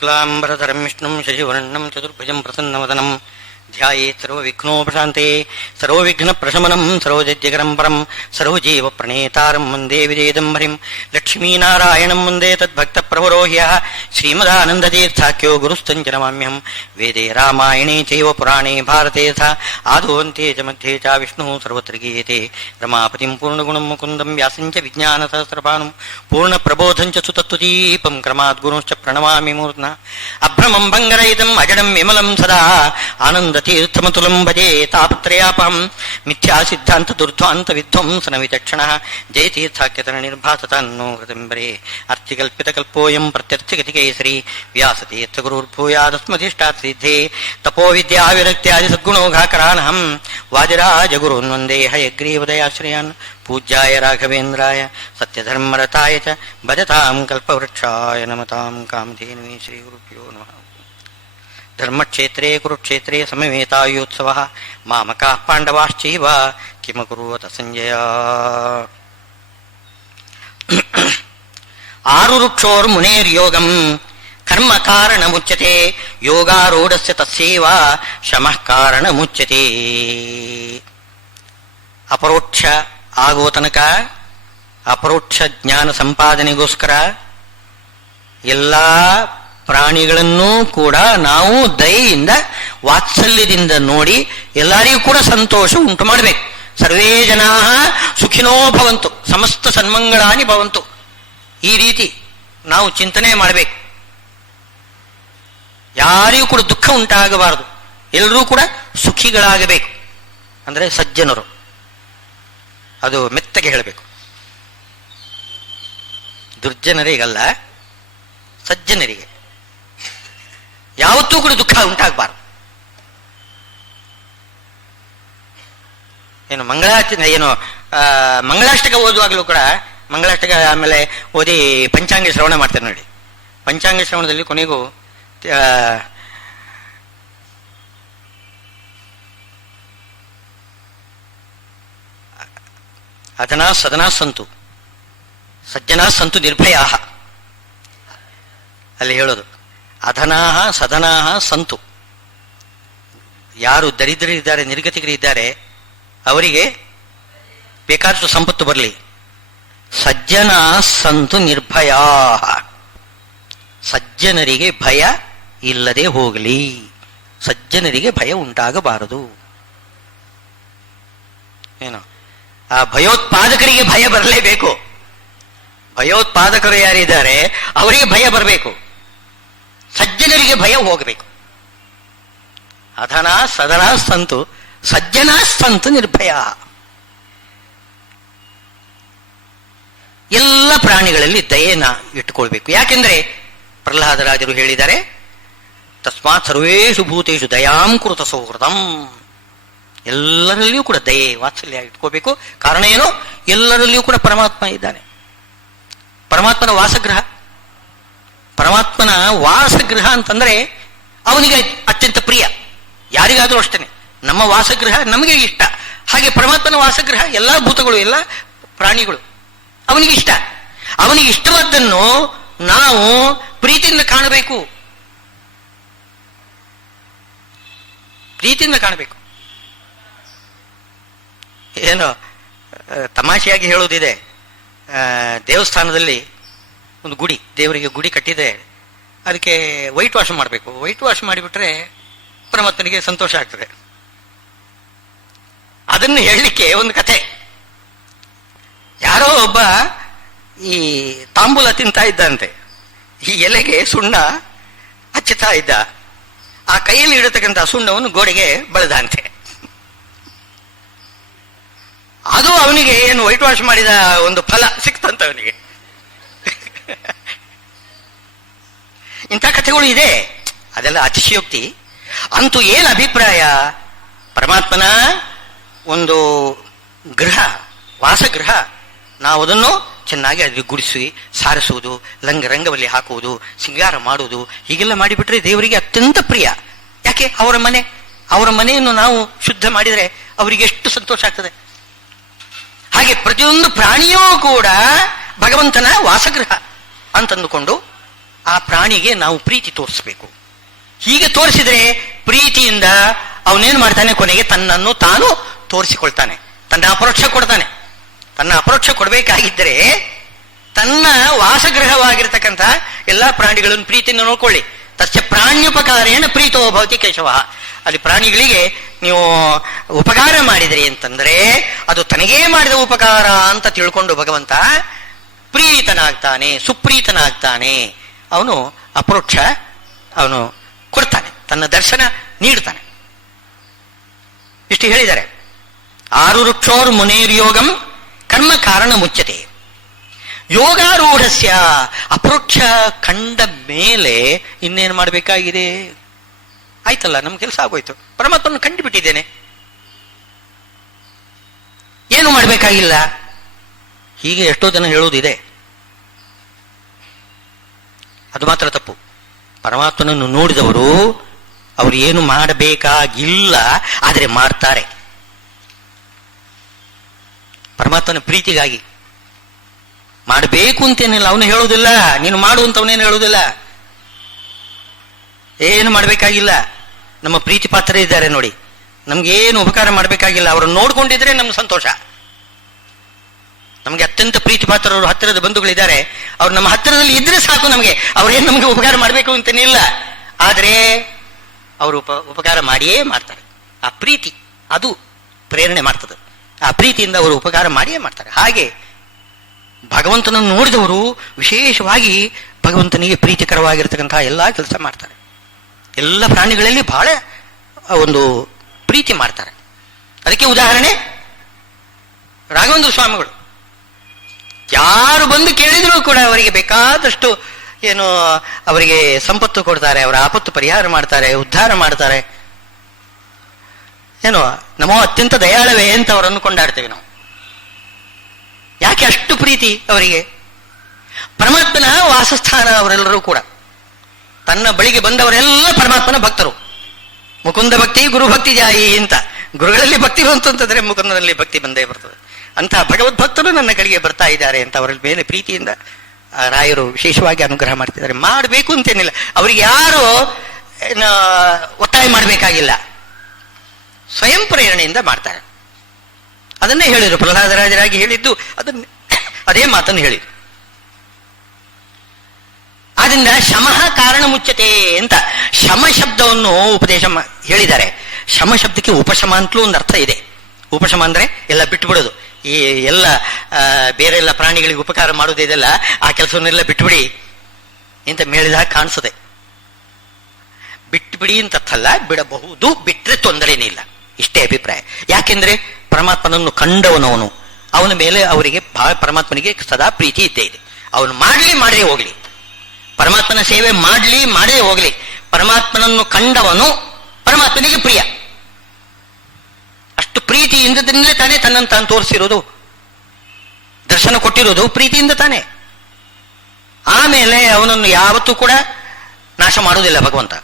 ಶುಕ್ಲಾಂಬರಧರಂ ವಿಷ್ಣುಂ ಶಶಿವರ್ಣಂ ಚತುರ್ಭುಜಂ ಪ್ರಸನ್ನವದನಂ ಧ್ಯಾಯೇತ್ ಸರ್ವವಿಘ್ನೋಪಶಾಂತೆ ಸರ್ವವಿಘ್ನಪ್ರಶಮನಂ ಸರೋಜಜ್ಜಗರಂ ಪರಂ ಸರ್ವಜೀವಪ್ರಣೇತಾರಂ ವಂದೇ ವಿಜಯದಂಬರಿಂ ಲಕ್ಷ್ಮೀನಾರಾಯಣಂ ವಂದೇ ತದ್ಭಕ್ತಪ್ರವರೋಹ್ಯಃ ಶ್ರೀಮದಾನಂದತೀರ್ಥಾಖ್ಯೋ ಗುರುಸ್ತಂಚನಮಾಮ್ಯಹಂ ವೇದೇ ರಾಮಾಯಣೇ ಚೈವ ಪುರಾಣೇ ಭಾರತೆ ಯಥಾ ಆದೋऽन्ते ಚ ಮಧ್ಯೆ ಚ ವಿಷ್ಣುಃ ಸರ್ವತ್ರ ಗೀಯತೆ ರಮಾಪತಿಂ ಪೂರ್ಣಗುಣಂ ಮುಕುಂದಂ ವ್ಯಾಸಂ ಚ ವಿಜ್ಞಾನಸಹಸ್ರಪಾಣಂ ಪೂರ್ಣಪ್ರಬೋಧಂ ಚ ಸುತತ್ವದೀಪಂ ಕ್ರಮಾತ್ ಗುರುಶ್ಚ ಪ್ರಣಮಾಮಿ ಮೂರ್ಧ್ನಾ ಅಭ್ರಮಂ ಭಂಗರಹಿತಂ ಅಜಡಂ ವಿಮಲಂ ಸದಾ ಆನಂದ ತೀರ್ಥಮತುಲಂ ಭಜೆ ತಾಪತ್ರಯಾಪಹಂ ಮಿಥ್ಯಾ ಸಿದ್ಧಾಂತ ದುರ್ಧ್ವಾಂತ ವಿಧ್ವಂಸನ ವಿಚಕ್ಷಣ ಜಯತೀರ್ಥಾಖ್ಯತನ ನಿರ್ಭಾಸತನ್ನೋ ಹೃದಂಬರೆ ಅರ್ಥಿಕಲ್ಪಿತಕಲ್ಪೋಯಂ ಪ್ರತ್ಯರ್ಥಿಗತಿಕೇಸರಿ ವ್ಯಾಸತೀರ್ಥ ಗುರುರ್ಭೂಯಾದಸ್ಮಧಿಷ್ಠಾತ್ ಸಿದ್ಧೇ ತಪೋ ವಿದ್ಯಾ ವಿರಕ್ತ್ಯಾದಿ ಸದ್ಗುಣೋಘಾಕರಾನಹಂ ವಾದಿರಾಜಗುರುನ್ ವಂದೇ ಹಯಗ್ರೀವದಯಾಶ್ರಯಾನ್ ಪೂಜ್ಯಾಯ ರಾಘವೇಂದ್ರಾಯ ಸತ್ಯಧರ್ಮರತಾಯ ಚ ಭಜತಾಂ ಕಲ್ಪವೃಕ್ಷಾಯ ನಮತಾಂ ಕಾಮಧೇನುವೇ ಶ್ರೀ ಗುರುಭ್ಯೋ ನಮಃ. ಧರ್ಮಕ್ಷೇತ್ರೇ ಕುರುಕ್ಷೇತ್ರೇ ಸಮವೇತಾಯೋತ್ಸವಃ ಮಾಮಕಾಃ ಪಾಂಡವಾಶ್ಚೈವ ಕಿಮಕುರ್ವತ ಸಂಜಯ. ಆರುರುಕ್ಷೋರ್ಮುನೇರ್ಯೋಗಂ ಕರ್ಮ ಕಾರಣಮುಚ್ಯತೆ ಯೋಗಾರೂಢಸ್ಯ ತಸ್ಯೈವ ಶಮಃ ಕಾರಣಮುಚ್ಯತೆ. ಅಪರೋಕ್ಷ ಆಗುವ ತನಕ ಅಪರೋಕ್ಷ ಜ್ಞಾನ ಸಂಪಾದನೆಗೋಸ್ಕರ ಎಲ್ಲ ಪ್ರಾಣಿಗಳನ್ನೂ ಕೂಡ ನಾವು ದಯೆಯಿಂದ ವಾತ್ಸಲ್ಯದಿಂದ ನೋಡಿ ಎಲ್ಲರಿಗೂ ಕೂಡ ಸಂತೋಷ ಉಂಟು ಮಾಡಬೇಕು. ಸರ್ವೇ ಜನಾ ಸುಖಿನೋ ಭವಂತು ಸಮಸ್ತ ಸನ್ಮಂಗಳಾನಿ ಭವಂತು. ಈ ರೀತಿ ನಾವು ಚಿಂತನೆ ಮಾಡಬೇಕು. ಯಾರಿಗೂ ಕೂಡ ದುಃಖ ಉಂಟಾಗಬಾರದು, ಎಲ್ಲರೂ ಕೂಡ ಸುಖಿಗಳಾಗಬೇಕು. ಅಂದರೆ ಸಜ್ಜನರು, ಅದು ಮೆತ್ತಗೆ ಹೇಳಬೇಕು. ದುರ್ಜನರಿಗಲ್ಲ, ಸಜ್ಜನರಿಗೆ ಯಾವತ್ತೂ ಕೂಡ ದುಃಖ ಉಂಟಾಗಬಾರದು. ಏನು ಮಂಗಳಾಷ್ಟಕ ಓದುವಾಗಲೂ ಕೂಡ ಮಂಗಳಾಷ್ಟಕ ಆಮೇಲೆ ಓದಿ ಪಂಚಾಂಗ ಶ್ರವಣ ಮಾಡ್ತಾರೆ ನೋಡಿ. ಪಂಚಾಂಗ ಶ್ರವಣದಲ್ಲಿ ಕೊನೆಗೂ ಅದನಾ ಸದನಾ ಸಂತು ಸಜ್ಜನಾ ಸಂತು ನಿರ್ಭಯಾ ಅಲ್ಲಿ ಹೇಳೋದು. ಅಧನಾಹ ಸದನಾಹ ಸಂತು, ಯಾರು ದರಿದ್ರರಿದ್ದಾರೆ ನಿರ್ಗತಿಗರಿದ್ದಾರೆ ಅವರಿಗೆ ಬೇಕಾದಷ್ಟು ಸಂಪತ್ತು ಬರಲಿ. ಸಜ್ಜನಾ ಸಂತು ನಿರ್ಭಯಾ, ಸಜ್ಜನರಿಗೆ ಭಯ ಇಲ್ಲದೆ ಹೋಗಲಿ, ಸಜ್ಜನರಿಗೆ ಭಯ ಉಂಟಾಗಬಾರದು. ಏನು ಆ ಭಯೋತ್ಪಾದಕರಿಗೆ ಭಯ ಬರಲೇಬೇಕು. ಭಯೋತ್ಪಾದಕರು ಯಾರಿದ್ದಾರೆ ಅವರಿಗೆ ಭಯ ಬರಬೇಕು, ಸಜ್ಜನರಿಗೆ ಭಯ ಹೋಗಬೇಕು. ಅಧನಾ ಸದನಾ ಸಂತು ಸಜ್ಜನಾ ಸಂತು ನಿರ್ಭಯ. ಎಲ್ಲ ಪ್ರಾಣಿಗಳಲ್ಲಿ ದಯೆನ ಇಟ್ಟುಕೊಳ್ಬೇಕು. ಯಾಕೆಂದ್ರೆ ಪ್ರಹ್ಲಾದರಾಜರು ಹೇಳಿದ್ದಾರೆ, ತಸ್ಮಾತ್ ಸರ್ವೇಷು ಭೂತೇಷು ದಯಾಂ ಕುರುತ ಸೌಹೃದಂ. ಎಲ್ಲರಲ್ಲಿಯೂ ಕೂಡ ದಯೆ ವಾತ್ಸಲ್ಯ ಇಟ್ಕೋಬೇಕು. ಕಾರಣ ಏನು? ಎಲ್ಲರಲ್ಲಿಯೂ ಕೂಡ ಪರಮಾತ್ಮ ಇದ್ದಾನೆ. ಪರಮಾತ್ಮನ ವಾಸಗೃಹ, ಪರಮಾತ್ಮನ ವಾಸಗೃಹ ಅಂತಂದ್ರೆ ಅವನಿಗೆ ಅತ್ಯಂತ ಪ್ರಿಯ. ಯಾರಿಗಾದರೂ ಅಷ್ಟೇನೆ, ನಮ್ಮ ವಾಸಗೃಹ ನಮಗೆ ಇಷ್ಟ. ಹಾಗೆ ಪರಮಾತ್ಮನ ವಾಸಗೃಹ ಎಲ್ಲ ಭೂತಗಳು ಎಲ್ಲ ಪ್ರಾಣಿಗಳು ಅವನಿಗೆ ಇಷ್ಟ. ಅವನಿಗೆ ಇಷ್ಟವಾದ್ದನ್ನು ನಾವು ಪ್ರೀತಿಯಿಂದ ಕಾಣಬೇಕು, ಪ್ರೀತಿಯಿಂದ ಕಾಣಬೇಕು. ಏನು ತಮಾಷೆಯಾಗಿ ಹೇಳುವುದಿದೆ, ದೇವಸ್ಥಾನದಲ್ಲಿ ಒಂದು ಗುಡಿ, ದೇವರಿಗೆ ಗುಡಿ ಕಟ್ಟಿದೆ, ಅದಕ್ಕೆ ವೈಟ್ ವಾಶ್ ಮಾಡಬೇಕು. ವೈಟ್ ವಾಶ್ ಮಾಡಿಬಿಟ್ರೆ ಪರಮಾತ್ಮನಿಗೆ ಸಂತೋಷ ಆಗ್ತದೆ. ಅದನ್ನು ಹೇಳಲಿಕ್ಕೆ ಒಂದು ಕಥೆ. ಯಾರೋ ಒಬ್ಬ ಈ ತಾಂಬೂಲ ತಿಂತಾ ಇದ್ದಂತೆ, ಈ ಎಲೆಗೆ ಸುಣ್ಣ ಹಚ್ಚುತ್ತಾ ಇದ್ದ. ಆ ಕೈಯಲ್ಲಿ ಇಡತಕ್ಕಂಥ ಸುಣ್ಣವನ್ನು ಗೋಡೆಗೆ ಬಳೆದಂತೆ. ಅದು ಅವನಿಗೆ ಏನು ವೈಟ್ ವಾಶ್ ಮಾಡಿದ ಒಂದು ಫಲ ಸಿಕ್ತಂತ ಅವನಿಗೆ. ಇಂಥ ಕಥೆಗಳು ಇದೆ, ಅದೆಲ್ಲ ಅತಿಶಯೋಕ್ತಿ. ಅಂತೂ ಏನು ಅಭಿಪ್ರಾಯ? ಪರಮಾತ್ಮನ ಒಂದು ಗೃಹ, ವಾಸಗೃಹ, ನಾವು ಅದನ್ನು ಚೆನ್ನಾಗಿ ಅದು ಗುಡಿಸಿ ಸಾರಿಸುವುದು, ರಂಗವಲ್ಲಿ ಹಾಕುವುದು, ಸಿಂಗಾರ ಮಾಡುವುದು, ಹೀಗೆಲ್ಲ ಮಾಡಿಬಿಟ್ರೆ ದೇವರಿಗೆ ಅತ್ಯಂತ ಪ್ರಿಯ. ಯಾಕೆ? ಅವರ ಮನೆಯನ್ನು ನಾವು ಶುದ್ಧ ಮಾಡಿದರೆ ಅವರಿಗೆ ಎಷ್ಟು ಸಂತೋಷ ಆಗ್ತದೆ. ಹಾಗೆ ಪ್ರತಿಯೊಂದು ಪ್ರಾಣಿಯೂ ಕೂಡ ಭಗವಂತನ ವಾಸಗೃಹ ಅಂತಂದುಕೊಂಡು ಆ ಪ್ರಾಣಿಗೆ ನಾವು ಪ್ರೀತಿ ತೋರಿಸ್ಬೇಕು. ಹೀಗೆ ತೋರಿಸಿದ್ರೆ ಪ್ರೀತಿಯಿಂದ ಅವನೇನು ಮಾಡ್ತಾನೆ, ಕೊನೆಗೆ ತನ್ನನ್ನು ತಾನು ತೋರಿಸಿಕೊಳ್ತಾನೆ, ತನ್ನ ಅಪರೋಕ್ಷ ಕೊಡ್ತಾನೆ. ತನ್ನ ಅಪರೋಕ್ಷ ಕೊಡಬೇಕಾಗಿದ್ದರೆ ತನ್ನ ವಾಸಗೃಹವಾಗಿರ್ತಕ್ಕಂಥ ಎಲ್ಲಾ ಪ್ರಾಣಿಗಳನ್ನು ಪ್ರೀತಿಯಿಂದ ನೋಡ್ಕೊಳ್ಳಿ. ತಚ್ಚ ಪ್ರಾಣ್ಯುಪಕಾರೇಣ ಪ್ರೀತೋ ಭವತಿ ಕೇಶವ. ಅಲ್ಲಿ ಪ್ರಾಣಿಗಳಿಗೆ ನೀವು ಉಪಕಾರ ಮಾಡಿದ್ರಿ ಅಂತಂದ್ರೆ ಅದು ತನಗೇ ಮಾಡಿದ ಉಪಕಾರ ಅಂತ ತಿಳ್ಕೊಂಡು ಭಗವಂತ ಪ್ರೀತನಾಗ್ತಾನೆ, ಸುಪ್ರೀತನಾಗ್ತಾನೆ. ಅವನು ಅಪರೋಕ್ಷ ಅವನು ಕೊಡ್ತಾನೆ, ತನ್ನ ದರ್ಶನ ನೀಡ್ತಾನೆ. ಇಷ್ಟು ಹೇಳಿದ್ದಾರೆ. ಆರುರುಕ್ಷೋರ್ ಮುನೇರ್ಯೋಗಂ ಕರ್ಮ ಕಾರಣ ಮುಚ್ಚತೆ. ಯೋಗಾರೂಢಸ್ಯ ಅಪರೋಕ್ಷ ಕಂಡ ಮೇಲೆ ಇನ್ನೇನು ಮಾಡಬೇಕಾಗಿದೆ? ಆಯ್ತಲ್ಲ, ನಮ್ಮ ಕೆಲಸ ಆಗೋಯ್ತು, ಪರಮಾತ್ಮನ ಕಂಡುಬಿಟ್ಟಿದ್ದೇನೆ, ಏನು ಮಾಡಬೇಕಾಗಿಲ್ಲ. ಹೀಗೆ ಎಷ್ಟೋ ಜನ ಹೇಳುವುದಿದೆ, ಅದು ಮಾತ್ರ ತಪ್ಪು. ಪರಮಾತ್ಮನನ್ನು ನೋಡಿದವರು ಅವರು ಏನು ಮಾಡಬೇಕಾಗಿಲ್ಲ, ಆದರೆ ಮಾಡ್ತಾರೆ. ಪರಮಾತ್ಮನ ಪ್ರೀತಿಗಾಗಿ ಮಾಡಬೇಕು ಅಂತೇನಿಲ್ಲ, ಅವನು ಹೇಳುವುದಿಲ್ಲ. ನೀನು ಮಾಡು ಅಂತ ಅವನೇನು ಹೇಳುವುದಿಲ್ಲ, ಏನು ಮಾಡಬೇಕಾಗಿಲ್ಲ. ನಮ್ಮ ಪ್ರೀತಿ ಪಾತ್ರ ಇದ್ದಾರೆ ನೋಡಿ, ನಮ್ಗೇನು ಉಪಕಾರ ಮಾಡಬೇಕಾಗಿಲ್ಲ, ಅವರನ್ನು ನೋಡ್ಕೊಂಡಿದ್ರೆ ನಮ್ಗೆ ಸಂತೋಷ. ನಮಗೆ ಅತ್ಯಂತ ಪ್ರೀತಿ ಪಾತ್ರರು ಹತ್ತಿರದ ಬಂಧುಗಳಿದ್ದಾರೆ, ಅವ್ರು ನಮ್ಮ ಹತ್ತಿರದಲ್ಲಿ ಇದ್ರೆ ಸಾಕು ನಮಗೆ. ಅವ್ರೇನು ನಮಗೆ ಉಪಕಾರ ಮಾಡಬೇಕು ಅಂತೇನಿಲ್ಲ, ಆದರೆ ಅವರು ಉಪಕಾರ ಮಾಡಿಯೇ ಮಾಡ್ತಾರೆ. ಆ ಪ್ರೀತಿ ಅದು ಪ್ರೇರಣೆ ಮಾಡ್ತದೆ. ಆ ಪ್ರೀತಿಯಿಂದ ಅವರು ಉಪಕಾರ ಮಾಡಿಯೇ ಮಾಡ್ತಾರೆ. ಹಾಗೆ ಭಗವಂತನನ್ನು ನೋಡಿದವರು ವಿಶೇಷವಾಗಿ ಭಗವಂತನಿಗೆ ಪ್ರೀತಿಕರವಾಗಿರ್ತಕ್ಕಂತಹ ಎಲ್ಲ ಕೆಲಸ ಮಾಡ್ತಾರೆ. ಎಲ್ಲ ಪ್ರಾಣಿಗಳಲ್ಲಿ ಬಹಳ ಒಂದು ಪ್ರೀತಿ ಮಾಡ್ತಾರೆ. ಅದಕ್ಕೆ ಉದಾಹರಣೆ ರಾಘವೇಂದ್ರ ಸ್ವಾಮಿಗಳು. ಯಾರು ಬಂದು ಕೇಳಿದ್ರು ಕೂಡ ಅವರಿಗೆ ಬೇಕಾದಷ್ಟು ಏನು ಅವರಿಗೆ ಸಂಪತ್ತು ಕೊಡ್ತಾರೆ, ಅವರ ಆಪತ್ತು ಪರಿಹಾರ ಮಾಡ್ತಾರೆ, ಉದ್ಧಾರ ಮಾಡ್ತಾರೆ. ಏನು ನಮೋ ಅತ್ಯಂತ ದಯಾಳವೇ ಅಂತ ಅವರನ್ನು ಕೊಂಡಾಡ್ತೇವೆ ನಾವು. ಯಾಕೆ ಅಷ್ಟು ಪ್ರೀತಿ ಅವರಿಗೆ? ಪರಮಾತ್ಮನ ವಾಸಸ್ಥಾನ ಅವರೆಲ್ಲರೂ ಕೂಡ. ತನ್ನ ಬಳಿಗೆ ಬಂದವರೆಲ್ಲ ಪರಮಾತ್ಮನ ಭಕ್ತರು. ಮುಕುಂದ ಭಕ್ತಿ ಗುರು ಭಕ್ತಿ ಜಾಯಿ ಅಂತ. ಗುರುಗಳಲ್ಲಿ ಭಕ್ತಿ ಬಂತು ಅಂತಂದ್ರೆ ಮುಕುಂದನಲ್ಲಿ ಭಕ್ತಿ ಬಂದೇ ಬರ್ತದೆ. ಅಂತಹ ಭಗವದ್ಭಕ್ತರು ನನ್ನ ಕಡೆಗೆ ಬರ್ತಾ ಇದ್ದಾರೆ ಅಂತ ಅವರ ಮೇಲೆ ಪ್ರೀತಿಯಿಂದ ರಾಯರು ವಿಶೇಷವಾಗಿ ಅನುಗ್ರಹ ಮಾಡ್ತಿದ್ದಾರೆ. ಮಾಡಬೇಕು ಅಂತೇನಿಲ್ಲ, ಅವರಿಗೆ ಯಾರು ಒತ್ತಾಯ ಮಾಡಬೇಕಾಗಿಲ್ಲ, ಸ್ವಯಂ ಪ್ರೇರಣೆಯಿಂದ ಮಾಡ್ತಾರೆ. ಅದನ್ನೇ ಹೇಳಿದ್ರು ಪ್ರಹ್ಲಾದರಾಜರಾಗಿ ಹೇಳಿದ್ದು, ಅದೇ ಮಾತನ್ನು ಹೇಳಿದ್ರು. ಆದ್ರಿಂದ ಶಮಃ ಕಾರಣ ಮುಚ್ಚತೆ ಅಂತ ಶಮ ಶಬ್ದವನ್ನು ಉಪದೇಶ ಹೇಳಿದ್ದಾರೆ. ಶಮ ಶಬ್ದಕ್ಕೆ ಉಪಶಮ ಅಂತಲೂ ಒಂದು ಅರ್ಥ ಇದೆ. ಉಪಶಮ ಅಂದ್ರೆ ಎಲ್ಲ ಬಿಟ್ಟುಬಿಡೋದು. ಈ ಎಲ್ಲ ಬೇರೆಲ್ಲ ಪ್ರಾಣಿಗಳಿಗೆ ಉಪಕಾರ ಮಾಡೋದಿದೆಲ್ಲ, ಆ ಕೆಲಸವನ್ನೆಲ್ಲ ಬಿಟ್ಟುಬಿಡಿ ಅಂತ ಮೇಳಿದಾಗ ಕಾಣಿಸುತ್ತೆ. ಬಿಟ್ಟುಬಿಡಿ ಅಂತ ಅರ್ಥಲ್ಲ, ಬಿಡಬಹುದು, ಬಿಟ್ಟರೆ ತೊಂದರೆನೇ ಇಲ್ಲ, ಇಷ್ಟೇ ಅಭಿಪ್ರಾಯ. ಯಾಕೆಂದ್ರೆ ಪರಮಾತ್ಮನನ್ನು ಕಂಡವನವನು, ಅವನ ಮೇಲೆ ಅವರಿಗೆ ಪರಮಾತ್ಮನಿಗೆ ಸದಾ ಪ್ರೀತಿ ಇದ್ದೇ ಇದೆ. ಅವನು ಮಾಡಲಿ ಹೋಗ್ಲಿ, ಪರಮಾತ್ಮನ ಸೇವೆ ಮಾಡೇ ಹೋಗ್ಲಿ, ಪರಮಾತ್ಮನನ್ನು ಕಂಡವನು ಪರಮಾತ್ಮನಿಗೆ ಪ್ರಿಯ. ಅಷ್ಟು ಪ್ರೀತಿಯಿಂದಲೇ ತಾನೇ ತನ್ನನ್ನು ತಾನು ತೋರಿಸಿರೋದು, ದರ್ಶನ ಕೊಟ್ಟಿರೋದು ಪ್ರೀತಿಯಿಂದ ತಾನೇ. ಆಮೇಲೆ ಅವನನ್ನು ಯಾವತ್ತೂ ಕೂಡ ನಾಶ ಮಾಡುವುದಿಲ್ಲ ಭಗವಂತ,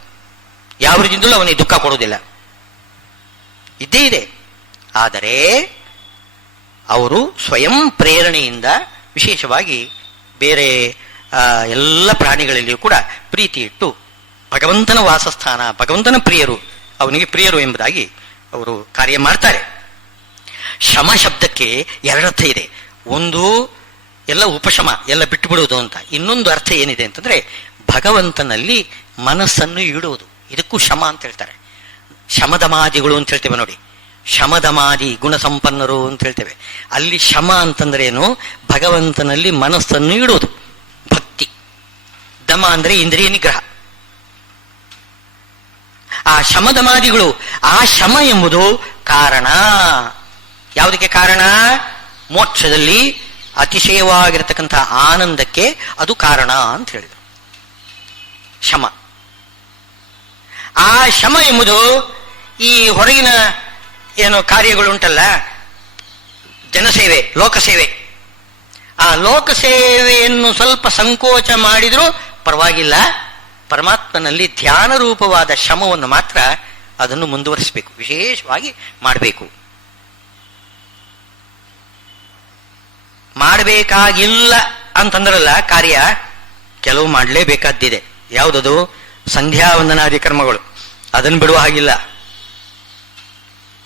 ಯಾವ ರೀತಿಯಿಂದಲೂ ಅವನಿಗೆ ದುಃಖ ಕೊಡುವುದಿಲ್ಲ, ಇದ್ದೇ ಇದೆ. ಆದರೆ ಅವರು ಸ್ವಯಂ ಪ್ರೇರಣೆಯಿಂದ ವಿಶೇಷವಾಗಿ ಬೇರೆ ಎಲ್ಲ ಪ್ರಾಣಿಗಳಲ್ಲಿಯೂ ಕೂಡ ಪ್ರೀತಿ ಇಟ್ಟು ಭಗವಂತನ ವಾಸಸ್ಥಾನ, ಭಗವಂತನ ಪ್ರಿಯರು, ಅವನಿಗೆ ಪ್ರಿಯರು ಎಂಬುದಾಗಿ ಅವರು ಕಾರ್ಯ ಮಾಡ್ತಾರೆ. ಶಮ ಶಬ್ದಕ್ಕೆ ಎರಡರ್ಥ ಇದೆ. ಒಂದು ಎಲ್ಲ ಉಪಶಮ, ಎಲ್ಲ ಬಿಟ್ಟು ಬಿಡುವುದು ಅಂತ. ಇನ್ನೊಂದು ಅರ್ಥ ಏನಿದೆ ಅಂತಂದ್ರೆ ಭಗವಂತನಲ್ಲಿ ಮನಸ್ಸನ್ನು ಇಡುವುದು. ಇದಕ್ಕೂ ಶಮ ಅಂತ ಹೇಳ್ತಾರೆ. ಶಮದಮಾದಿಗಳು ಅಂತ ಹೇಳ್ತೇವೆ ನೋಡಿ, ಶಮದಮಾದಿ ಗುಣ ಸಂಪನ್ನರು ಅಂತ ಹೇಳ್ತೇವೆ. ಅಲ್ಲಿ ಶಮ ಅಂತಂದ್ರೆ ಏನು? ಭಗವಂತನಲ್ಲಿ ಮನಸ್ಸನ್ನು ಇಡುವುದು, ಭಕ್ತಿ. ದಮ ಅಂದ್ರೆ ಇಂದ್ರಿಯ ನಿಗ್ರಹ. ಆ ಶಮದಮಾದಿಗಳು, ಆ ಶಮ ಎಂಬುದು ಕಾರಣ. ಯಾವುದಕ್ಕೆ ಕಾರಣ? ಮೋಕ್ಷದಲ್ಲಿ ಅತಿಶಯವಾಗಿರತಕ್ಕಂತಹ ಆನಂದಕ್ಕೆ ಅದು ಕಾರಣ ಅಂತ ಹೇಳಿದರು. ಶಮ, ಆ ಶಮ ಎಂಬುದು ಈ ಹೊರಗಿನ ಏನು ಕಾರ್ಯಗಳುಂಟಲ್ಲ, ಜನಸೇವೆ, ಲೋಕಸೇವೆ, ಆ ಲೋಕಸೇವೆಯನ್ನು ಸ್ವಲ್ಪ ಸಂಕೋಚ ಮಾಡಿದರೂ ಪರವಾಗಿಲ್ಲ, ಪರಮಾತ್ಮನಲ್ಲಿ ಧ್ಯಾನ ರೂಪವಾದ ಶಮವನ್ನು ಮಾತ್ರ ಅದನ್ನು ಮುಂದುವರಿಸಬೇಕು, ವಿಶೇಷವಾಗಿ ಮಾಡಬೇಕು. ಮಾಡಬೇಕಾಗಿಲ್ಲ ಅಂತಂದ್ರಲ್ಲ ಕಾರ್ಯ, ಕೆಲವು ಮಾಡಲೇಬೇಕಾದ್ದಿದೆ. ಯಾವುದದು? ಸಂಧ್ಯಾ ವಂದನಾದಿ ಕರ್ಮಗಳು. ಅದನ್ನು ಬಿಡುವ ಹಾಗಿಲ್ಲ.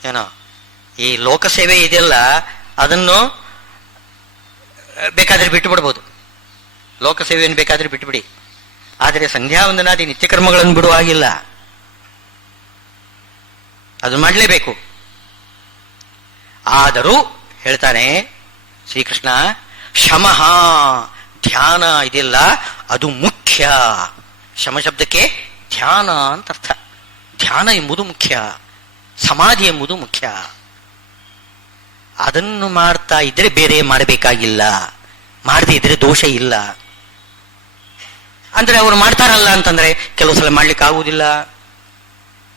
ಏನೋ ಈ ಲೋಕಸೇವೆ ಇದೆಯಲ್ಲ, ಅದನ್ನು ಬೇಕಾದ್ರೆ ಬಿಟ್ಟು ಬಿಡ್ಬೋದು. ಲೋಕಸೇವೆಯನ್ನು ಬೇಕಾದ್ರೆ ಬಿಟ್ಟುಬಿಡಿ. ಆದರೆ ಸಂಧ್ಯಾ ವಂದನಾದಿ ನಿತ್ಯ ಕರ್ಮಗಳನ್ನು ಬಿಡುವ ಹಾಗಿಲ್ಲ. ಅದು ಮಾಡಲೇಬೇಕು. ಆದರೂ ಹೇಳ್ತಾನೆ ಶ್ರೀಕೃಷ್ಣ, ಶಮಃ ಧ್ಯಾನ ಇದೆಯಲ್ಲ ಅದು ಮುಖ್ಯ. ಶಮ ಶಬ್ದಕ್ಕೆ ಧ್ಯಾನ ಅಂತ ಅರ್ಥ. ಧ್ಯಾನ ಎಂಬುದು ಮುಖ್ಯ, ಸಮಾಧಿ ಎಂಬುದು ಮುಖ್ಯ. ಅದನ್ನು ಮಾಡ್ತಾ ಇದ್ರೆ ಬೇರೆ ಮಾಡಬೇಕಾಗಿಲ್ಲ, ಮಾಡದೇ ಇದ್ರೆ ದೋಷ ಇಲ್ಲ. ಅಂದ್ರೆ ಅವರು ಮಾಡ್ತಾರಲ್ಲ ಅಂತಂದ್ರೆ ಕೆಲವು ಸಲ ಮಾಡ್ಲಿಕ್ಕೆ ಆಗುವುದಿಲ್ಲ.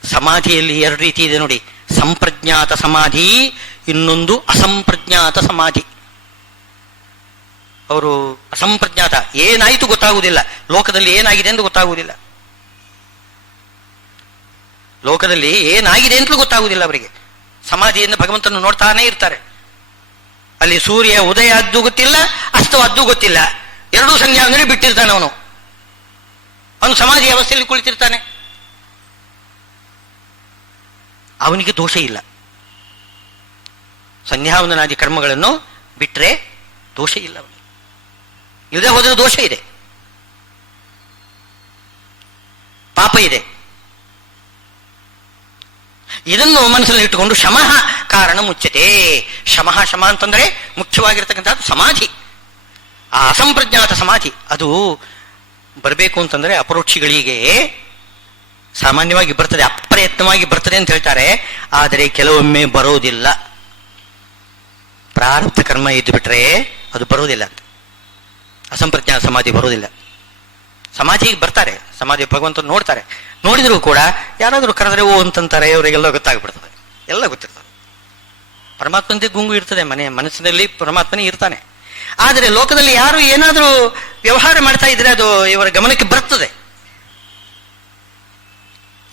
ಸಮಾಧಿಯಲ್ಲಿ ಎರಡು ರೀತಿ ಇದೆ ನೋಡಿ, ಸಂಪ್ರಜ್ಞಾತ ಸಮಾಧಿ, ಇನ್ನೊಂದು ಅಸಂಪ್ರಜ್ಞಾತ ಸಮಾಧಿ. ಅವರು ಅಸಂಪ್ರಜ್ಞಾತ, ಏನಾಯಿತು ಗೊತ್ತಾಗುವುದಿಲ್ಲ, ಲೋಕದಲ್ಲಿ ಏನಾಗಿದೆ ಎಂದು ಗೊತ್ತಾಗುವುದಿಲ್ಲ. ಲೋಕದಲ್ಲಿ ಏನಾಗಿದೆ ಅಂತಲೂ ಗೊತ್ತಾಗುವುದಿಲ್ಲ ಅವರಿಗೆ. ಸಮಾಧಿಯಿಂದ ಭಗವಂತನ ನೋಡ್ತಾನೆ ಇರ್ತಾರೆ. ಅಲ್ಲಿ ಸೂರ್ಯ ಉದಯ ಆದ್ದು ಗೊತ್ತಿಲ್ಲ, ಅಸ್ತವಾದ್ದು ಗೊತ್ತಿಲ್ಲ, ಎರಡೂ ಸಂಧ್ಯಾ ವಂದನೆ ಬಿಟ್ಟಿರ್ತಾನೆ ಅವನು. ಅವನು ಸಮಾಧಿ ಅವಸ್ಥೆಯಲ್ಲಿ ಕುಳಿತಿರ್ತಾನೆ. ಅವನಿಗೆ ದೋಷ ಇಲ್ಲ. ಸಂಧ್ಯಾ ವಂದನಾದಿ ಕರ್ಮಗಳನ್ನು ಬಿಟ್ಟರೆ ದೋಷ ಇಲ್ಲ ಅವನಿಗೆ. ಇಲ್ಲದೆ ಹೋದರೆ ದೋಷ ಇದೆ, ಪಾಪ ಇದೆ. ಇದನ್ನು ಮನಸ್ಸಲ್ಲಿ ಇಟ್ಟುಕೊಂಡು ಶಮಃ ಕಾರಣ ಮುಚ್ಚತೆ. ಶಮಃ, ಶಮ ಅಂತಂದ್ರೆ ಮುಖ್ಯವಾಗಿರ್ತಕ್ಕಂಥದ್ದು ಸಮಾಧಿ. ಆ ಅಸಂಪ್ರಜ್ಞಾತ ಸಮಾಧಿ ಅದು ಬರಬೇಕು ಅಂತಂದ್ರೆ ಅಪರೋಕ್ಷಿಗಳಿಗೆ ಸಾಮಾನ್ಯವಾಗಿ ಬರ್ತದೆ, ಅಪ್ರಯತ್ನವಾಗಿ ಬರ್ತದೆ ಅಂತ ಹೇಳ್ತಾರೆ. ಆದರೆ ಕೆಲವೊಮ್ಮೆ ಬರೋದಿಲ್ಲ. ಪ್ರಾರಬ್ಧ ಕರ್ಮ ಇದ್ದು ಬಿಟ್ರೆ ಅದು ಬರೋದಿಲ್ಲ ಅಂತ. ಅಸಂಪ್ರಜ್ಞಾತ ಸಮಾಧಿ ಬರೋದಿಲ್ಲ. ಸಮಾಧಿಗೆ ಬರ್ತಾರೆ, ಸಮಾಧಿ ಭಗವಂತನ ನೋಡ್ತಾರೆ. ನೋಡಿದ್ರು ಕೂಡ ಯಾರಾದರೂ ಕರೆದ್ರೆ ಓ ಅಂತಂತಾರೆ, ಅವರಿಗೆಲ್ಲ ಗೊತ್ತಾಗ್ಬಿಡ್ತದೆ, ಎಲ್ಲ ಗೊತ್ತಿರ್ತದೆ. ಪರಮಾತ್ಮಂತೆ ಗುಂಗು ಇರ್ತದೆ, ಮನಸ್ಸಿನಲ್ಲಿ ಪರಮಾತ್ಮನೇ ಇರ್ತಾನೆ. ಆದರೆ ಲೋಕದಲ್ಲಿ ಯಾರು ಏನಾದರೂ ವ್ಯವಹಾರ ಮಾಡ್ತಾ ಇದ್ರೆ ಅದು ಇವರ ಗಮನಕ್ಕೆ ಬರ್ತದೆ.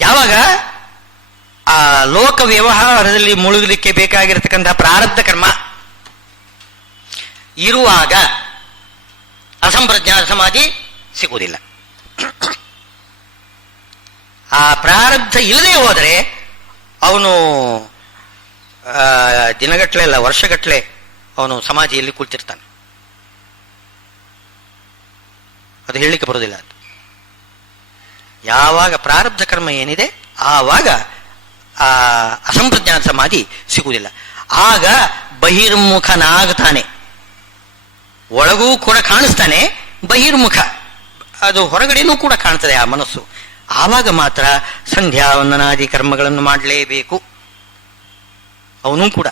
ಯಾವಾಗ ಆ ಲೋಕ ವ್ಯವಹಾರದಲ್ಲಿ ಮುಳುಗಲಿಕ್ಕೆ ಬೇಕಾಗಿರತಕ್ಕಂತಹ ಪ್ರಾರಬ್ಧ ಕರ್ಮ ಇರುವಾಗ ಅಸಂಪ್ರಜ್ಞಾತ ಸಮಾಧಿ ಸಿಗುವುದಿಲ್ಲ. ಆ ಪ್ರಾರಬ್ಧ ಇಲ್ಲದೆ ಹೋದರೆ ಅವನು ದಿನಗಟ್ಟಲೆ ಅಲ್ಲ, ವರ್ಷಗಟ್ಟಲೆ ಅವನು ಸಮಾಧಿಯಲ್ಲಿ ಕುಳಿತಿರ್ತಾನೆ. ಅದು ಹೇಳಲಿಕ್ಕೆ ಬರೋದಿಲ್ಲ. ಅದು ಯಾವಾಗ ಪ್ರಾರಬ್ಧ ಕರ್ಮ ಏನಿದೆ ಆವಾಗ ಆ ಅಸಂಪ್ರಜ್ಞಾತ ಸಮಾಧಿ ಸಿಗುವುದಿಲ್ಲ. ಆಗ ಬಹಿರ್ಮುಖನಾಗ್ತಾನೆ, ಒಳಗೂ ಕೂಡ ಕಾಣಿಸ್ತಾನೆ, ಬಹಿರ್ಮುಖ ಅದು ಹೊರಗಡೆನೂ ಕೂಡ ಕಾಣ್ತದೆ ಆ ಮನಸ್ಸು. ಆವಾಗ ಮಾತ್ರ ಸಂಧ್ಯಾ ವಂದನಾದಿ ಕರ್ಮಗಳನ್ನು ಮಾಡಲೇಬೇಕು. ಅವನು ಕೂಡ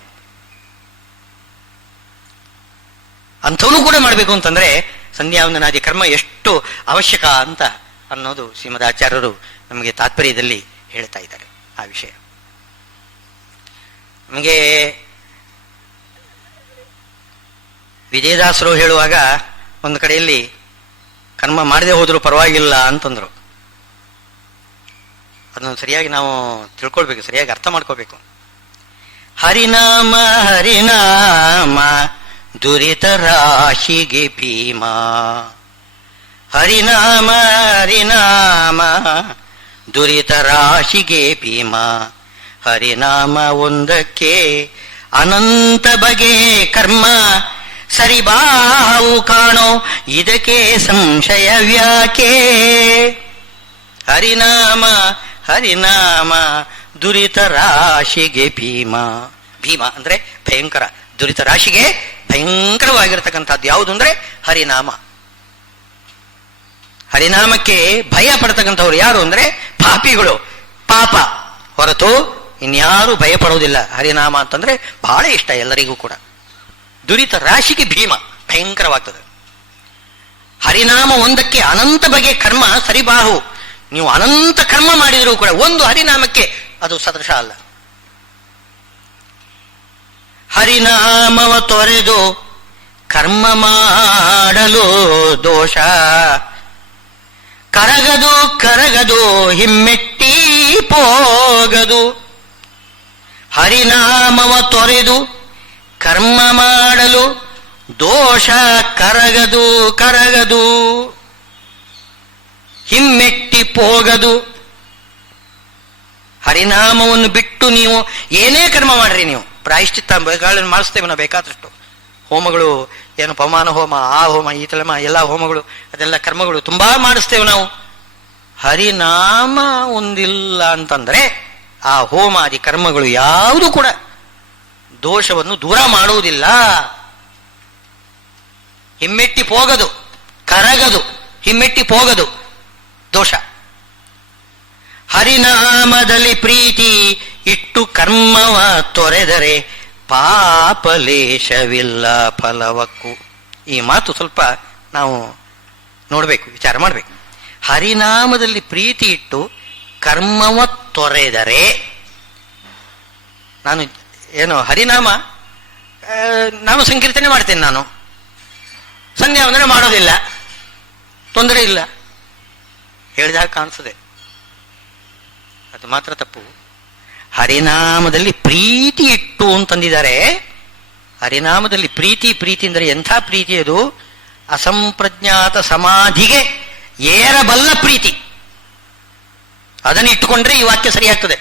ಅಂಥವನು ಕೂಡ ಮಾಡಬೇಕು ಅಂತಂದ್ರೆ ಸಂಧ್ಯಾ ವಂದನಾದಿ ಕರ್ಮ ಎಷ್ಟು ಅವಶ್ಯಕ ಅಂತ ಅನ್ನೋದು ಶ್ರೀಮದ್ ಆಚಾರ್ಯರು ನಮಗೆ ತಾತ್ಪರ್ಯದಲ್ಲಿ ಹೇಳ್ತಾ ಇದ್ದಾರೆ. ಆ ವಿಷಯ ನಮಗೆ ವಿಜಯದಾಸರು ಹೇಳುವಾಗ ಒಂದು ಕಡೆಯಲ್ಲಿ ಕರ್ಮ ಮಾಡದೆ ಹೋದರೂ ಪರವಾಗಿಲ್ಲ ಅಂತಂದ್ರು. ಅದನ್ನು ಸರಿಯಾಗಿ ನಾವು ತಿಳ್ಕೊಳ್ಬೇಕು, ಸರಿಯಾಗಿ ಅರ್ಥ ಮಾಡ್ಕೋಬೇಕು. ಹರಿನಾಮ ಹರಿನಾಮ ದುರಿತ ರಾಶಿಗೆ ಭೀಮ. ಹರಿನಾಮ ಹರಿನಾಮ ದುರಿತ ರಾಶಿಗೆ ಭೀಮ. ಹರಿನಾಮ ಒಂದಕ್ಕೆ ಅನಂತ ಬಗೆ ಕರ್ಮ. ಸರಿಬಾವು ಕಾಣೋ ಇದಕ್ಕೆ ಸಂಶಯವ್ಯಾಕೆ. ಹರಿನಾಮ ಹರಿನಾಮ ದುರಿತ ರಾಶಿಗೆ ಭೀಮ. ಭೀಮ ಅಂದ್ರೆ ಭಯಂಕರ, ದುರಿತ ರಾಶಿಗೆ ಭಯಂಕರವಾಗಿರ್ತಕ್ಕಂಥದ್ದು ಯಾವುದು ಅಂದ್ರೆ ಹರಿನಾಮ. ಹರಿನಾಮಕ್ಕೆ ಭಯ ಪಡ್ತಕ್ಕಂಥವ್ರು ಯಾರು ಅಂದ್ರೆ ಪಾಪಿಗಳು, ಪಾಪ ಹೊರತು ಇನ್ಯಾರು ಭಯ ಪಡುವುದಿಲ್ಲ. ಹರಿನಾಮ ಅಂತಂದ್ರೆ ಬಹಳ ಇಷ್ಟ ಎಲ್ಲರಿಗೂ ಕೂಡ. ದುರಿತ ರಾಶಿಗೆ ಭೀಮ, ಭಯಂಕರವಾಗ್ತದೆ. ಹರಿನಾಮ ಒಂದಕ್ಕೆ ಅನಂತ ಬಗೆಯ ಕರ್ಮ ಸರಿಬಾಹು. ನೀವು ಅನಂತ ಕರ್ಮ ಮಾಡಿದರೂ ಕೂಡ ಒಂದು ಹರಿನಾಮಕ್ಕೆ ಅದು ಸದೃಶ ಅಲ್ಲ. ಹರಿನಾಮವ ತೊರೆದು ಕರ್ಮ ಮಾಡಲು ದೋಷ. ಕರಗದು ಕರಗದು ಹಿಮ್ಮೆಟ್ಟಿ ಪೋಗದು. ಹರಿನಾಮವ ತೊರೆದು ಕರ್ಮ ಮಾಡಲು ದೋಷ. ಕರಗದು ಕರಗದು. ಹಿಮ್ಮೆಟ್ಟಿ ಪೋಗದು. ಹರಿನಾಮವನ್ನು ಬಿಟ್ಟು ನೀವು ಏನೇ ಕರ್ಮ ಮಾಡ್ರಿ, ನೀವು ಪ್ರಾಯಶ್ಚಿತ್ತ ಬೇಕಾಗಳನ್ನು ಮಾಡಿಸ್ತೇವೆ ನಾವು ಬೇಕಾದಷ್ಟು ಹೋಮಗಳು, ಏನು ಪವಮಾನ ಹೋಮ, ಆ ಹೋಮ, ಈ ತಲೆಮ, ಎಲ್ಲ ಹೋಮಗಳು, ಅದೆಲ್ಲ ಕರ್ಮಗಳು ತುಂಬಾ ಮಾಡಿಸ್ತೇವೆ ನಾವು. ಹರಿನಾಮ ಒಂದಿಲ್ಲ ಅಂತಂದ್ರೆ ಆ ಹೋಮಾದಿ ಕರ್ಮಗಳು ಯಾವುದು ಕೂಡ ದೋಷವನ್ನು ದೂರ ಮಾಡುವುದಿಲ್ಲ. ಹಿಮ್ಮೆಟ್ಟಿ ಹೋಗದು, ಕರಗದು, ಹಿಮ್ಮೆಟ್ಟಿ ಹೋಗದು ದೋಷ. ಹರಿನಾಮದಲ್ಲಿ ಪ್ರೀತಿ ಇಟ್ಟು ಕರ್ಮವ ತೊರೆದರೆ ಪಾಪಲೇಶವಿಲ್ಲ ಫಲವಕ್ಕೂ. ಈ ಮಾತು ಸ್ವಲ್ಪ ನಾವು ನೋಡಬೇಕು, ವಿಚಾರ ಮಾಡಬೇಕು. ಹರಿನಾಮದಲ್ಲಿ ಪ್ರೀತಿ ಇಟ್ಟು ಕರ್ಮವ ತೊರೆದರೆ, ನಾನು ಏನು ಹರಿನಾಮ ನಾಮ ಸಂಕೀರ್ತನೆ ಮಾಡ್ತೇನೆ, ನಾನು ಸಂಧ್ಯಾ ವಂದನೆ ಮಾಡೋದಿಲ್ಲ, ತೊಂದರೆ ಇಲ್ಲ ಹೇಳಿದಾಗ ಕಾಣಿಸ್ತದೆ, ಅದು ಮಾತ್ರ ತಪ್ಪು. ಹರಿನಾಮದಲ್ಲಿ ಪ್ರೀತಿ ಇಟ್ಟು ಅಂತಂದಿದ್ದಾರೆ. ಹರಿನಾಮದಲ್ಲಿ ಪ್ರೀತಿ, ಪ್ರೀತಿ ಅಂದರೆ ಎಂಥ ಪ್ರೀತಿ ಅದು? ಅಸಂಪ್ರಜ್ಞಾತ ಸಮಾಧಿಗೆ ಏರಬಲ್ಲ ಪ್ರೀತಿ. ಅದನ್ನು ಇಟ್ಟುಕೊಂಡ್ರೆ ಈ ವಾಕ್ಯ ಸರಿಯಾಗ್ತದೆ.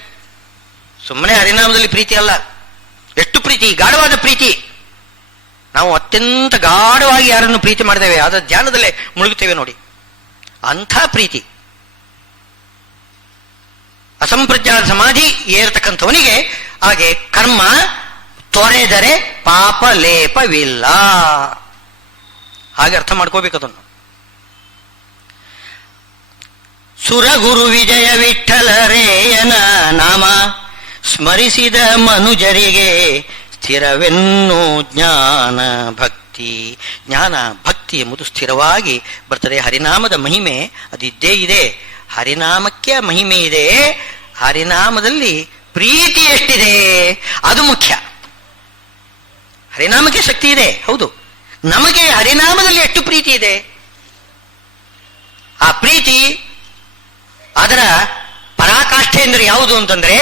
ಸುಮ್ಮನೆ ಹರಿನಾಮದಲ್ಲಿ ಪ್ರೀತಿ ಅಲ್ಲ, ಎಷ್ಟು ಪ್ರೀತಿ, ಗಾಢವಾದ ಪ್ರೀತಿ. ನಾವು ಅತ್ಯಂತ ಗಾಢವಾಗಿ ಯಾರನ್ನು ಪ್ರೀತಿ ಮಾಡ್ತೇವೆ, ಅದರ ಧ್ಯಾನದಲ್ಲೇ ಮುಳುಗುತ್ತೇವೆ ನೋಡಿ, ಅಂಥ ಪ್ರೀತಿ. ಅಸಂಪ್ರಜ್ಞಾತ ಸಮಾಧಿ ಏರತಕ್ಕಂಥವನಿಗೆ ಹಾಗೆ ಕರ್ಮ ತೊರೆದರೆ ಪಾಪ ಲೇಪವಿಲ್ಲ. ಹಾಗೆ ಅರ್ಥ ಮಾಡ್ಕೋಬೇಕು ಅದನ್ನು. ಸುರಗುರು ವಿಜಯ ವಿಠ್ಠಲರೇಯನ ನಾಮ ಸ್ಮರಿಸಿದ ಮನುಜರಿಗೆ ಸ್ಥಿರವೆನ್ನು ಜ್ಞಾನ ಭಕ್ತಿ. ಜ್ಞಾನ ಭಕ್ತಿ ಎಂಬುದು ಸ್ಥಿರವಾಗಿ ಬರ್ತದೆ. ಹರಿನಾಮದ ಮಹಿಮೆ ಅದಿದ್ದೇ ಇದೆ. ಹರಿನಾಮಕ್ಕೆ ಮಹಿಮೆ ಇದೆ. ಹರಿನಾಮದಲ್ಲಿ ಪ್ರೀತಿ ಎಷ್ಟಿದೆ ಅದು ಮುಖ್ಯ. ಹರಿನಾಮಕ್ಕೆ ಶಕ್ತಿ ಇದೆ, ಹೌದು. ನಮಗೆ ಹರಿನಾಮದಲ್ಲಿ ಎಷ್ಟು ಪ್ರೀತಿ ಇದೆ, ಆ ಪ್ರೀತಿ ಅದರ ಪರಾಕಾಷ್ಠೆ ಅಂದರೆ ಯಾವುದು ಅಂತಂದ್ರೆ,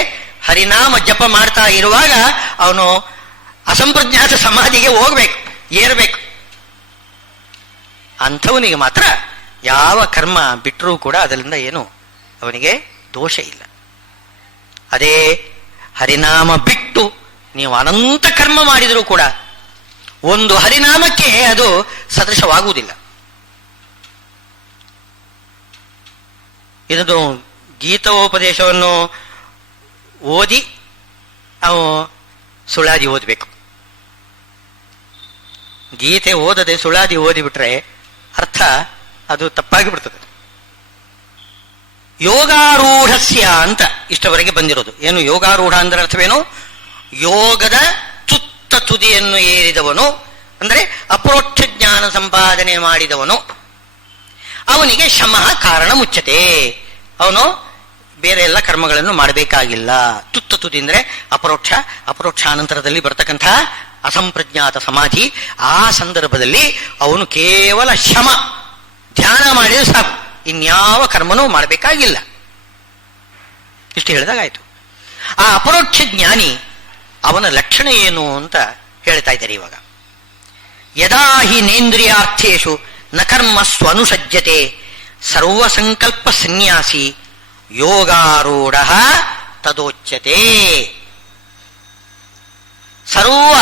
ಹರಿನಾಮ ಜಪ ಮಾಡ್ತಾ ಇರುವಾಗ ಅವನು ಅಸಂಪ್ರಜ್ಞಾತ ಸಮಾಧಿಗೆ ಹೋಗ್ಬೇಕು, ಏರಬೇಕು. ಅಂಥವನಿಗೆ ಮಾತ್ರ ಯಾವ ಕರ್ಮ ಬಿಟ್ಟರೂ ಕೂಡ ಅದರಿಂದ ಏನು ಅವನಿಗೆ ದೋಷ ಇಲ್ಲ. ಅದೇ ಹರಿನಾಮ ಬಿಟ್ಟು ನೀವು ಅನಂತ ಕರ್ಮ ಮಾಡಿದರೂ ಕೂಡ ಒಂದು ಹರಿನಾಮಕ್ಕೆ ಅದು ಸದೃಶವಾಗುವುದಿಲ್ಲ. ಇದನ್ನು ಗೀತೋಪದೇಶವನ್ನು ಓದಿ ಅವು ಸುಳಾದಿ ಓದಬೇಕು. ಗೀತೆ ಓದದೆ ಸುಳಾದಿ ಓದಿಬಿಟ್ರೆ ಅರ್ಥ ಅದು ತಪ್ಪಾಗಿ ಬಿಡ್ತದೆ. ಯೋಗಾರೂಢಸ್ಯ ಅಂತ ಇಷ್ಟವರೆಗೆ ಬಂದಿರೋದು. ಏನು ಯೋಗಾರೂಢ ಅಂದ್ರೆ ಅರ್ಥವೇನು? ಯೋಗದ ತುತ್ತ ತುದಿಯನ್ನು ಏರಿದವನು ಅಂದ್ರೆ ಅಪರೋಕ್ಷ ಜ್ಞಾನ ಸಂಪಾದನೆ ಮಾಡಿದವನು. ಅವನಿಗೆ ಶಮಃ ಕಾರಣ ಮುಚ್ಚತೆ. ಅವನು ಬೇರೆ ಎಲ್ಲ ಕರ್ಮಗಳನ್ನು ಮಾಡಬೇಕಾಗಿಲ್ಲ. ತುತ್ತ ತುದಿ ಅಂದ್ರೆ ಅಪರೋಕ್ಷ, ಅಪರೋಕ್ಷಾನಂತರದಲ್ಲಿ ಬರ್ತಕ್ಕಂಥ ಅಸಂಪ್ರಜ್ಞಾತ ಸಮಾಧಿ. ಆ ಸಂದರ್ಭದಲ್ಲಿ ಅವನು ಕೇವಲ ಶಮ ಧ್ಯಾನ ಮಾಡಿದ್ರೆ ಸಾಕು, ಇನ್ಯಾವ ಕರ್ಮನೂ ಮಾಡಬೇಕಾಗಿಲ್ಲ. ಇಷ್ಟು ಹೇಳಿದಾಗಾಯ್ತು. ಆ ಅಪರೋಕ್ಷ ಜ್ಞಾನಿ ಅವನ ಲಕ್ಷಣ ಏನು ಅಂತ ಹೇಳ್ತಾ ಇದ್ದಾರೆ ಇವಾಗ. ಯದಾ ಹಿ ನೇಂದ್ರಿಯಾರ್ಥೇಶು ನ ಕರ್ಮ ಸ್ವನುಸಜ್ಜತೆ ಸರ್ವಸಂಕಲ್ಪ ಸನ್ಯಾಸಿ ಯೋಗಾರೂಢ ತದೋಚ್ಯತೆ. ಸರ್ವ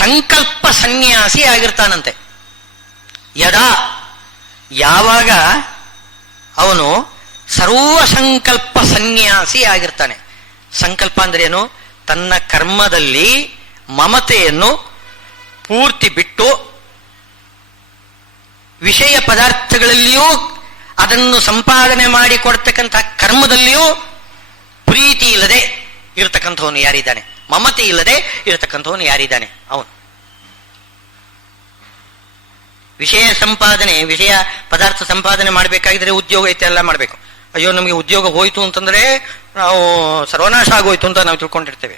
ಸಂಕಲ್ಪ ಸನ್ಯಾಸಿ ಆಗಿರ್ತಾನಂತೆ. ಯದಾ ಯಾವಾಗ ಅವನು ಸರ್ವ ಸಂಕಲ್ಪ ಸನ್ಯಾಸಿ ಆಗಿರ್ತಾನೆ. ಸಂಕಲ್ಪ ಅಂದ್ರೆ ಏನು? ತನ್ನ ಕರ್ಮದಲ್ಲಿ ಮಮತೆಯನ್ನು ಪೂರ್ತಿ ಬಿಟ್ಟು ವಿಷಯ ಪದಾರ್ಥಗಳಲ್ಲಿಯೂ ಅದನ್ನು ಸಂಪಾದನೆ ಮಾಡಿ ಕೊಡ್ತಕ್ಕಂಥ ಕರ್ಮದಲ್ಲಿಯೂ ಪ್ರೀತಿ ಇಲ್ಲದೆ ಇರತಕ್ಕಂಥವನು ಯಾರಿದ್ದಾನೆ, ಮಮತೆ ಇಲ್ಲದೆ ಇರತಕ್ಕಂಥವನು ಯಾರಿದ್ದಾನೆ, ಅವನು ವಿಷಯ ಸಂಪಾದನೆ, ವಿಷಯ ಪದಾರ್ಥ ಸಂಪಾದನೆ ಮಾಡಬೇಕಾಗಿದ್ರೆ ಉದ್ಯೋಗ ಇತ್ತೆಲ್ಲ ಮಾಡಬೇಕು. ಅಯ್ಯೋ ನಮಗೆ ಉದ್ಯೋಗ ಹೋಯ್ತು ಅಂತಂದ್ರೆ ನಾವು ಸರ್ವನಾಶ ಆಗೋಯ್ತು ಅಂತ ನಾವು ತಿಳ್ಕೊಂಡಿರ್ತೇವೆ.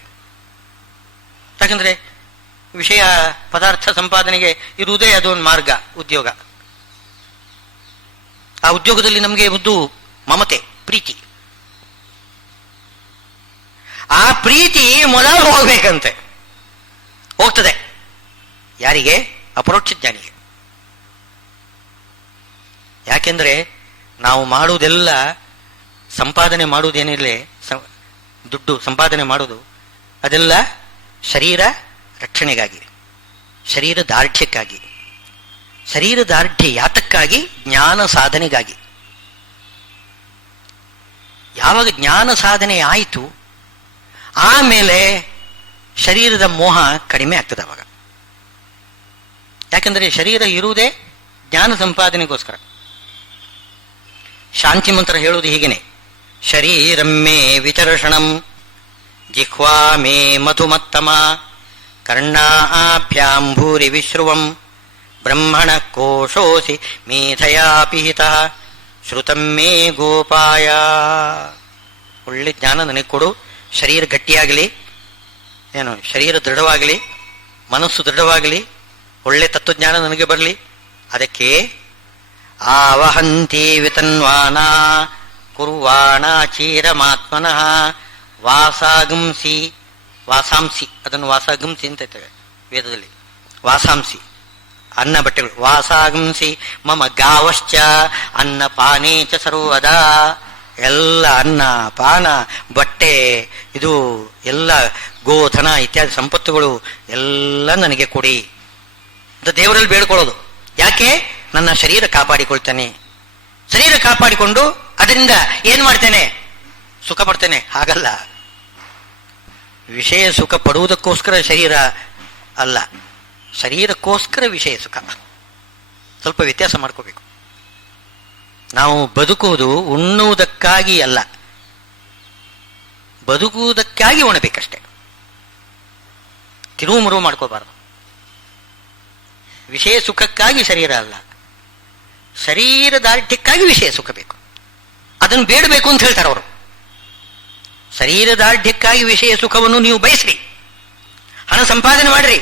ಯಾಕಂದ್ರೆ ವಿಷಯ ಪದಾರ್ಥ ಸಂಪಾದನೆಗೆ ಇರುವುದೇ ಅದೊಂದು ಮಾರ್ಗ, ಉದ್ಯೋಗ. ಆ ಉದ್ಯೋಗದಲ್ಲಿ ನಮಗೆ ಒಂದು ಮಮತೆ, ಪ್ರೀತಿ. ಆ ಪ್ರೀತಿ ಮೊದಲು ಹೋಗ್ಬೇಕಂತೆ. ಹೋಗ್ತದೆ ಯಾರಿಗೆ? ಅಪರೋಕ್ಷ ಜ್ಞಾನಿಗೆ. ಯಾಕೆಂದ್ರೆ ನಾವು ಮಾಡುವುದೆಲ್ಲ ಸಂಪಾದನೆ ಮಾಡುವುದೇನಿರಲಿ, ದುಡ್ಡು ಸಂಪಾದನೆ ಮಾಡುವುದು ಅದೆಲ್ಲ ಶರೀರ ರಕ್ಷಣೆಗಾಗಿ, ಶರೀರ ದಾರ್ಢ್ಯಕ್ಕಾಗಿ. ಶರೀರ ದಾರ್ಢ್ಯ ಯಾತಕ್ಕಾಗಿ? ಜ್ಞಾನ ಸಾಧನೆಗಾಗಿ. ಯಾವಾಗ ಜ್ಞಾನ ಸಾಧನೆ ಆಯಿತು ಆಮೇಲೆ ಶರೀರದ ಮೋಹ ಕಡಿಮೆ ಆಗ್ತದೆ ಅವಾಗ. ಯಾಕಂದರೆ ಶರೀರ ಇರುವುದೇ ಜ್ಞಾನ ಸಂಪಾದನೆಗೋಸ್ಕರ. ಶಾಂತಿ ಮಂತ್ರ ಹೇಳುವುದು ಹೀಗೇನೆ: ಶರೀರಮ್ಮೆ ವಿಚರ್ಷಣಂ ಜಿಹ್ವಾ ಮೇ ಮಧುಮತ್ತಮ ಕರ್ಣಾಭ್ಯಾಂ ಭೂರಿ ವಿಶ್ರುವಂ ಬ್ರಹ್ಮಣ ಕೋಶೋಸಿ ಮೇಧಯಾ ಪಿಹಿತಃ ಶ್ರುತಂ ಮೇ ಗೋಪಾಯ. ಒಳ್ಳೆ ಜ್ಞಾನ ನನಗೆ ಕೊಡು, ಶರೀರ ಗಟ್ಟಿಯಾಗಲಿ, ಶರೀರ ದೃಢವಾಗಲಿ, ಮನಸ್ಸು ದೃಢವಾಗಲಿ, ಒಳ್ಳೆ ತತ್ವಜ್ಞಾನ ನನಗೆ ಬರಲಿ. ಅದಕ್ಕೆ ಆವಹಂತಿ ವಿತನ್ವಾನ ಕುರ್ವಾಣ ಚೀರಮಾತ್ಮನಃ ವಾಸಾಗಂಸಿ. ವಾಸಾಂಸಿ, ಅದನ್ನು ವಾಸಾಗಂಸಿ ಅಂತ ಇರ್ತೇವೆ ವೇದದಲ್ಲಿ. ವಾಸಾಂಸಿ ಅನ್ನ ಬಟ್ಟೆಗಳು. ವಾಸಾಗಂಸಿ ಮಮ ಗಾವಶ್ಚ ಅನ್ನ ಪಾನೇ ಚ ಸರ್ವದಾ. ಎಲ್ಲ ಅನ್ನ ಪಾನ ಬಟ್ಟೆ ಇದು ಎಲ್ಲ ಗೋಧನ ಇತ್ಯಾದಿ ಸಂಪತ್ತುಗಳು ಎಲ್ಲ ನನಗೆ ಕೊಡಿ ಅಂತ ದೇವರಲ್ಲಿ ಬೇಡ್ಕೊಳ್ಳೋದು. ಯಾಕೆ? ನನ್ನ ಶರೀರ ಕಾಪಾಡಿಕೊಳ್ತೇನೆ. ಶರೀರ ಕಾಪಾಡಿಕೊಂಡು ಅದರಿಂದ ಏನ್ ಮಾಡ್ತೇನೆ? ಸುಖ ಪಡ್ತೇನೆ. ಹಾಗಲ್ಲ, ವಿಷಯ ಸುಖ ಪಡುವುದಕ್ಕೋಸ್ಕರ ಶರೀರ ಅಲ್ಲ, ಶರೀರಕ್ಕೋಸ್ಕರ ವಿಷಯ ಸುಖ. ಸ್ವಲ್ಪ ವ್ಯತ್ಯಾಸ ಮಾಡ್ಕೋಬೇಕು. ನಾವು ಬದುಕುವುದು ಉಣ್ಣುವುದಕ್ಕಾಗಿ ಅಲ್ಲ, ಬದುಕುವುದಕ್ಕಾಗಿ ಉಣಬೇಕಷ್ಟೆ. ತಿರುವು ಮುರುವು ಮಾಡ್ಕೋಬಾರ್ದು. ವಿಷಯ ಸುಖಕ್ಕಾಗಿ ಶರೀರ ಅಲ್ಲ, ಶರೀರ ದಾರ್ಢ್ಯಕ್ಕಾಗಿ ವಿಷಯ ಸುಖ ಬೇಕು. ಅದನ್ನು ಬೇಡಬೇಕು ಅಂತ ಹೇಳ್ತಾರೆ ಅವರು. ಶರೀರ ದಾರ್ಢ್ಯಕ್ಕಾಗಿ ವಿಷಯ ಸುಖವನ್ನು ನೀವು ಬಯಸ್ರಿ, ಹಣ ಸಂಪಾದನೆ ಮಾಡ್ರಿ,